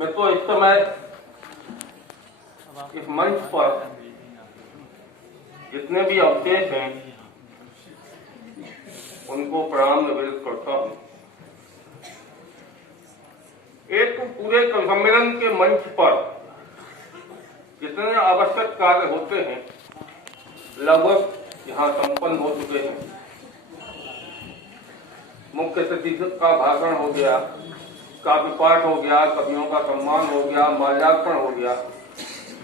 मैं तो इस समय इस मंच पर जितने भी अवशेष हैं उनको प्रणाम निवेदित करता हूं। एक तो पूरे सम्मेलन के मंच पर जितने आवश्यक कार्य होते हैं लगभग यहाँ संपन्न हो चुके हैं। मुख्य अतिथि का भाषण हो गया, काव्य पाठ हो गया, कवियों का सम्मान हो गया, माल्यार्पण हो गया,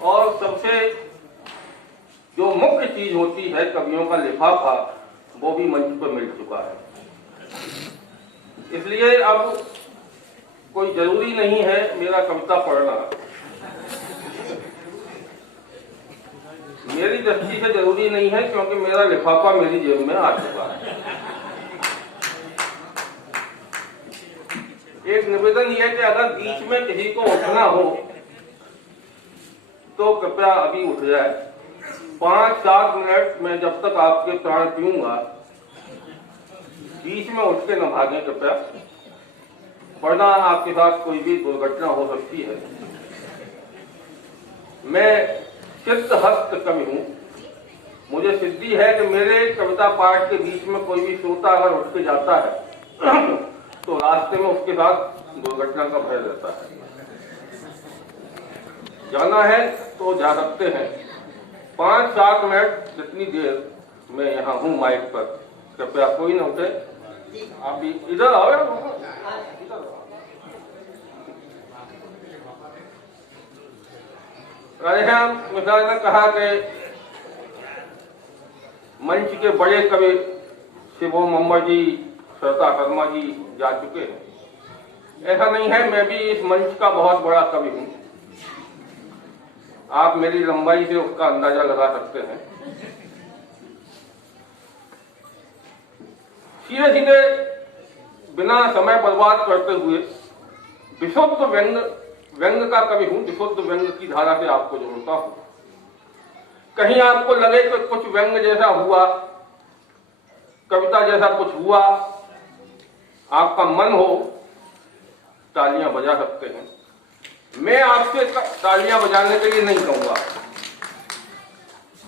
और सबसे जो मुख्य चीज होती है कवियों का लिफाफा वो भी मंच पर मिल चुका है। इसलिए अब कोई जरूरी नहीं है मेरा कविता पढ़ना। मेरी दृष्टि से जरूरी नहीं है क्योंकि मेरा लिफाफा मेरी जेब में आ चुका है। एक निवेदन यह कि अगर बीच में किसी को उठना हो तो कृपया अभी उठ जाए। 5-7 मिनट में जब तक आपके प्राण पीऊंगा, बीच में उठ के न भागें कृपया, वरना आपके साथ कोई भी दुर्घटना हो सकती है। मैं सिद्ध हस्त कवि हूं। मुझे सिद्धि है कि मेरे कविता पाठ के बीच में कोई भी श्रोता अगर उठ के जाता है तो रास्ते में उसके साथ दुर्घटना का भय रहता है। जाना है तो जा सकते हैं। 5-7 मिनट जितनी देर मैं यहाँ हूँ माइक पर, कृपया कोई न उठे। आप इधर आओ। राधेश्याम मिश्रा ने कहा कि मंच के बड़े कवि शिवोम अम्बर जी, श्रद्धा शर्मा जी जा चुके हैं। ऐसा नहीं है, मैं भी इस मंच का बहुत बड़ा कवि हूं। आप मेरी लंबाई से उसका अंदाजा लगा सकते हैं। सीधे सीधे बिना समय बर्बाद करते हुए विशुद्ध व्यंग का कवि हूं। विशुद्ध व्यंग की धारा से आपको जोड़ता हूं। कहीं आपको लगे कि कुछ व्यंग जैसा हुआ, कविता जैसा कुछ हुआ, आपका मन हो, तालियां बजा सकते हैं। मैं आपसे तालियां बजाने के लिए नहीं कहूंगा।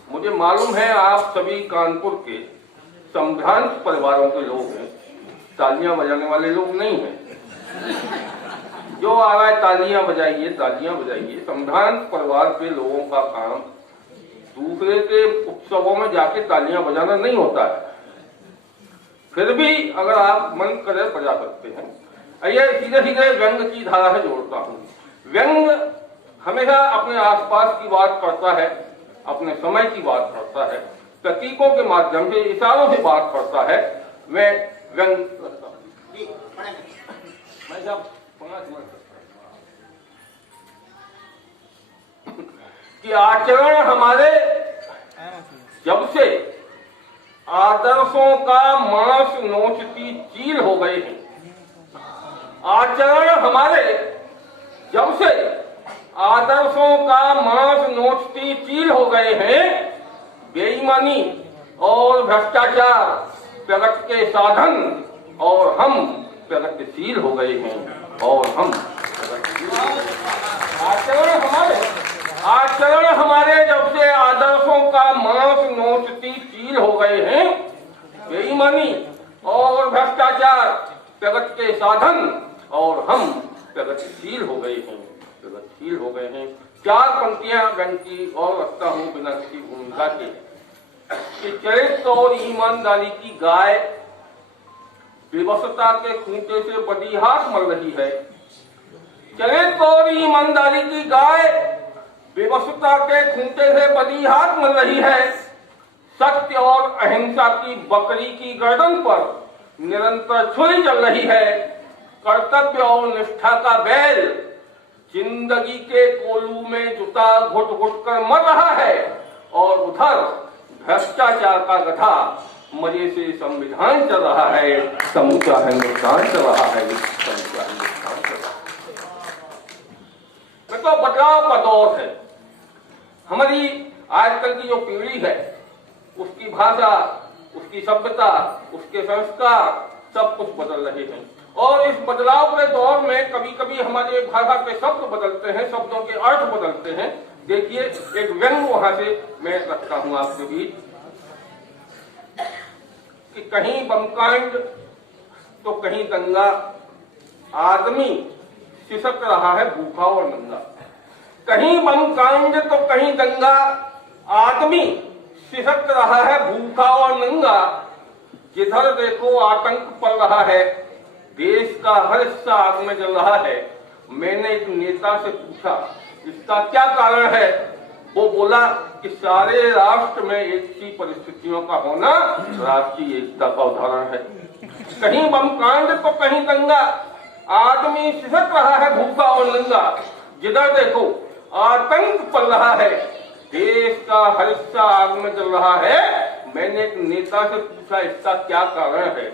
मुझे मालूम है आप सभी कानपुर के संभ्रांत परिवारों के लोग हैं, तालियां बजाने वाले लोग नहीं हैं। जो आ रहा है तालियां बजाइए, तालियां बजाइए। संभ्रांत परिवार के लोगों का काम दूसरे के उत्सवों में जाके तालियां बजाना नहीं होता है। फिर भी अगर आप मन करे बजा सकते हैं। आइए सीधे सीधे व्यंग की धारा से जोड़ता हूं। व्यंग हमेशा अपने आसपास की बात करता है, अपने समय की बात करता है, प्रतीकों के माध्यम से, इशारों से बात करता है। मैं व्यंग करता हूं। मैं जब 5 मिनट कि आचरण हमारे जब से आदर्शों का मांस नोचती चील हो गए हैं। आचरण हमारे जब से आदर्शों का मांस नोचती चील हो गए हैं। बेईमानी और भ्रष्टाचार प्रगति के साधन और हम प्रगतिशील हो गए हैं। और हम आचरण हमारे जब से आदर्शों का मांस नोचती चील हो गए हैं। बेईमानी और भ्रष्टाचार प्रगति के साधन और हम प्रगतिशील हो गए हैं। प्रगतिशील हो गए हैं। 4 पंक्तियां व्यंग की और रखता हूं बिना किसी भूमिका के कि चरित्र और ईमानदारी की गाय विवशता के खूंटे से बड़ी हाथ मर रही है। चरित्र और ईमानदारी की गाय विवशता के खूंटे से बड़ी हाथ मर रही है। सत्य और अहिंसा की बकरी की गर्दन पर निरंतर छुरी चल रही है। कर्तव्य और निष्ठा का बैल जिंदगी के कोलू में जुटा घुट घुट कर मर रहा है। और उधर भ्रष्टाचार का गधा मजे से संविधान चल रहा है। समूचा हिंदुस्तान चल रहा है। समूचा हिंदुस्तान चल रहा है। तो बदलाव का दौर है। हमारी आजकल की जो पीढ़ी है उसकी भाषा, उसकी सभ्यता, उसके संस्कार सब कुछ बदल रहे हैं। और इस बदलाव के दौर में कभी कभी हमारे भाषा के शब्द बदलते हैं, शब्दों के अर्थ बदलते हैं। देखिए एक व्यंग वहां से मैं रखता हूं आपके बीच कि कहीं बमकांड तो कहीं दंगा, आदमी सिसक रहा है भूखा और नंगा। कहीं बमकांड तो कहीं दंगा, आदमी सिसक रहा है भूखा और नंगा। जिधर देखो आतंक पड़ रहा है, देश का हर हिस्सा आग में जल रहा है। मैंने एक नेता से पूछा इसका क्या कारण है। वो बोला कि सारे राष्ट्र में एक सी परिस्थितियों का होना राष्ट्रीय एकता का उदाहरण है। कहीं बमकांड तो कहीं दंगा, आदमी सिसक रहा है भूखा और नंगा। जिधर देखो आतंक पड़ रहा है, देश का हर हिस्सा आग में जल रहा है। मैंने एक नेता से पूछा इसका क्या कारण है।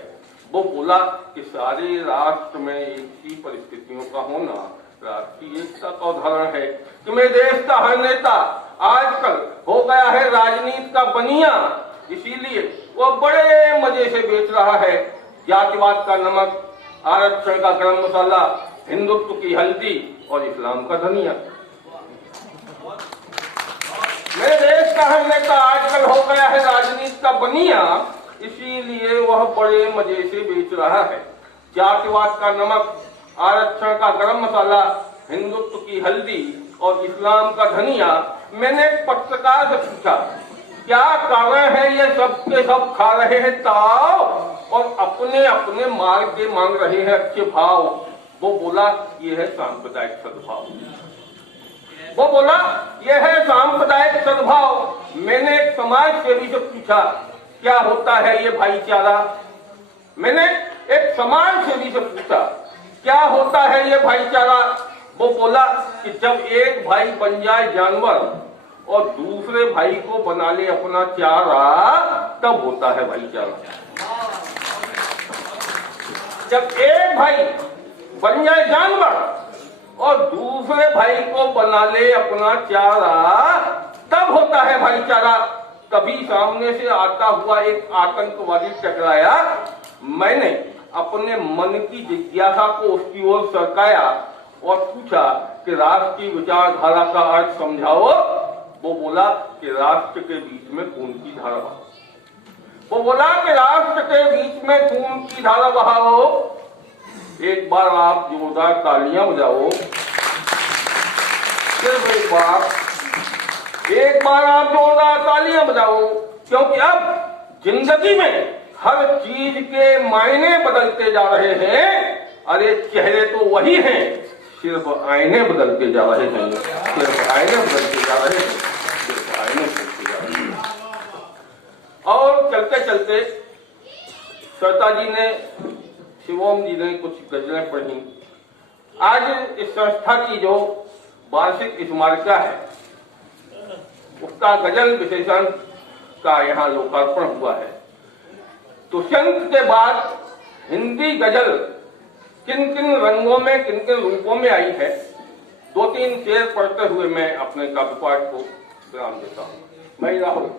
वो बोला कि सारे राष्ट्र में एक सी परिस्थितियों का होना राष्ट्रीय एकता का उदाहरण है। कि मेरे देश का हर नेता आजकल हो गया है राजनीति का बनिया, इसीलिए वो बड़े मजे से बेच रहा है जातिवाद का नमक, आरक्षण का गरम मसाला, हिंदुत्व की हल्दी और इस्लाम का धनिया। मेरे देश का हर नेता आजकल हो गया है राजनीति का बनिया, इसीलिए वह बड़े मजे से बेच रहा है जातिवाद का नमक, आरक्षण का गरम मसाला, हिंदुत्व की हल्दी और इस्लाम का धनिया। मैंने एक पत्रकार से पूछा क्या कारण है ये सब के सब खा रहे हैं ताव और अपने अपने मार्ग के मांग रहे हैं अच्छे भाव। वो बोला ये है सांप्रदायिक सद्भाव। वो बोला ये है सांप्रदायिक सद्भाव। मैंने एक समाज सेवी से पूछा क्या होता है ये भाईचारा। मैंने एक समाज सेवी से पूछा क्या होता है ये भाईचारा। वो बोला कि जब एक भाई बन जाए जानवर और दूसरे भाई को बना ले अपना चारा, तब होता है भाईचारा। जब एक भाई बन जाए जानवर और दूसरे भाई को बना ले अपना चारा, तब होता है भाईचारा। कभी सामने से आता हुआ एक आतंकवादी टकराया, मैंने अपने मन की जिज्ञासा को उसकी ओर सरकाया और पूछा कि राष्ट्र की विचारधारा का अर्थ समझाओ। वो बोला कि राष्ट्र के बीच में खून की धारा बहाओ। वो बोला कि राष्ट्र के बीच में खून की धारा बहाओ। एक बार आप जोरदार तालियां बजाओ, सिर्फ एक बार आप जोरदार तालियां बजाओ, क्योंकि अब जिंदगी में हर चीज के मायने बदलते जा रहे हैं। अरे चेहरे तो वही हैं, सिर्फ आईने बदलते जा रहे हैं। सिर्फ आईने बदलते जा रहे हैं, सिर्फ आईने बदलते जा रहे हैं। और चलते चलते श्वेता जी ने, शिवोम जी ने कुछ गजलें पढ़ी। आज इस संस्था की जो वार्षिक स्मारिका है उसका गजल विशेषण का यहाँ लोकार्पण हुआ है। दुष्यंत के बाद हिंदी गजल किन किन रंगों में, किन किन रूपों में आई है, दो तीन शेर पढ़ते हुए मैं अपने काव्य पाठ को विराम देता हूँ। मैं राहुल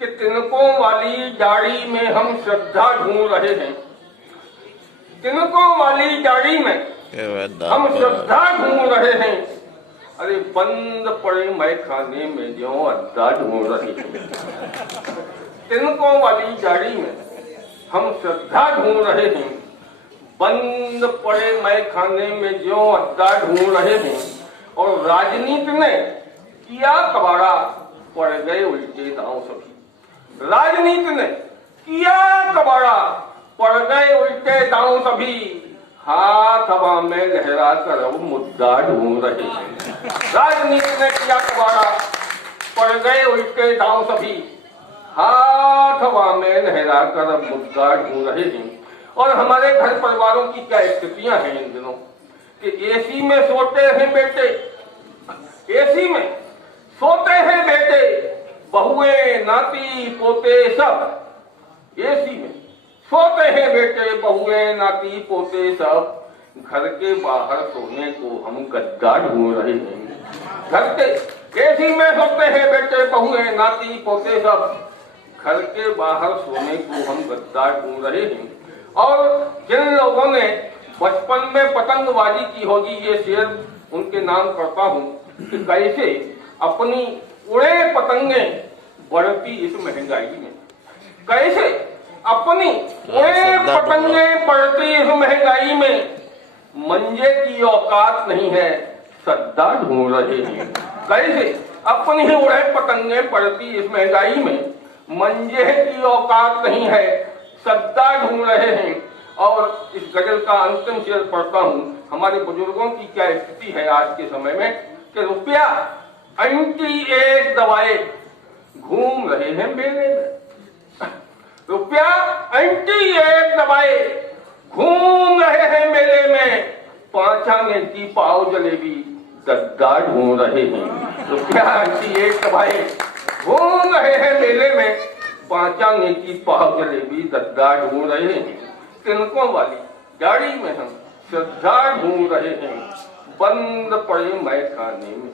कि तिनकों वाली जाड़ी में हम श्रद्धा ढूंढ रहे हैं। तिनकों वाली जाड़ी में हम श्रद्धा ढूंढ रहे हैं। अरे बंद पड़े मैखाने में जो अड्डा ढूंढ रहे हैं। तिनकों वाली जाड़ी में हम श्रद्धा ढूंढ रहे हैं। बंद पड़े मैखाने में जो अड्डा ढूंढ रहे हैं। और राजनीति ने किया कबाड़ा, पड़ गए उल्टे दांव सभी। राजनीति ने किया कबाड़ा, पड़ गए उल्टे दांव सभी। हाथ हवा में लहरा कर अब मुद्दा ढूंढ रहे हैं। राजनीति ने किया कबाड़ा, पड़ गए उल्टे दांव सभी। हाथ हवा में लहरा कर अब मुद्दा ढूंढ रहे हैं। और हमारे घर परिवारों की क्या स्थितियां हैं इन दिनों कि एसी में सोते हैं बेटे, एसी में सोते हैं बेटे, बहुएं नाती पोते सब। एसी में सोते हैं बेटे, बहुएं नाती पोते सब। घर के बाहर सोने को हम गद्दा ढूंढ रहे हैं। घर के एसी में सोते हैं बेटे, बहुएं नाती पोते सब। घर के बाहर सोने को हम गद्दा ढूंढ रहे हैं। और जिन लोगों ने बचपन में पतंगबाजी की होगी, ये शेर उनके नाम करता हूं कि कैसे अपनी उड़े पतंगे बढ़ती इस महंगाई में, कैसे अपनी उड़े पतंगे बढ़ती इस महंगाई में, मंजे की औकात नहीं है सद्दा ढूंढ रहे हैं। कैसे अपनी उड़े पतंगे बढ़ती इस महंगाई में, मंजे की औकात नहीं है सद्दा ढूंढ रहे हैं। और इस गजल का अंतिम शेर पढ़ता हूं। हमारे बुजुर्गों की क्या स्थिति है आज के समय में कि रुपया एंटी एक दवाए घूम रहे हैं मेले में, रुपया एंटी एक दवाए घूम रहे हैं मेले में, 5 आने की पाव जलेबी गद्दा ढूंढ रहे हैं। रुपया एंटी एक दवाए घूम रहे हैं मेले में, 5 आने की पाव जलेबी गद्दा ढूंढ रहे हैं। तिनकों वाली गाड़ी में हम श्रद्धा ढूंढ रहे हैं, बंद पड़े मैं खाने में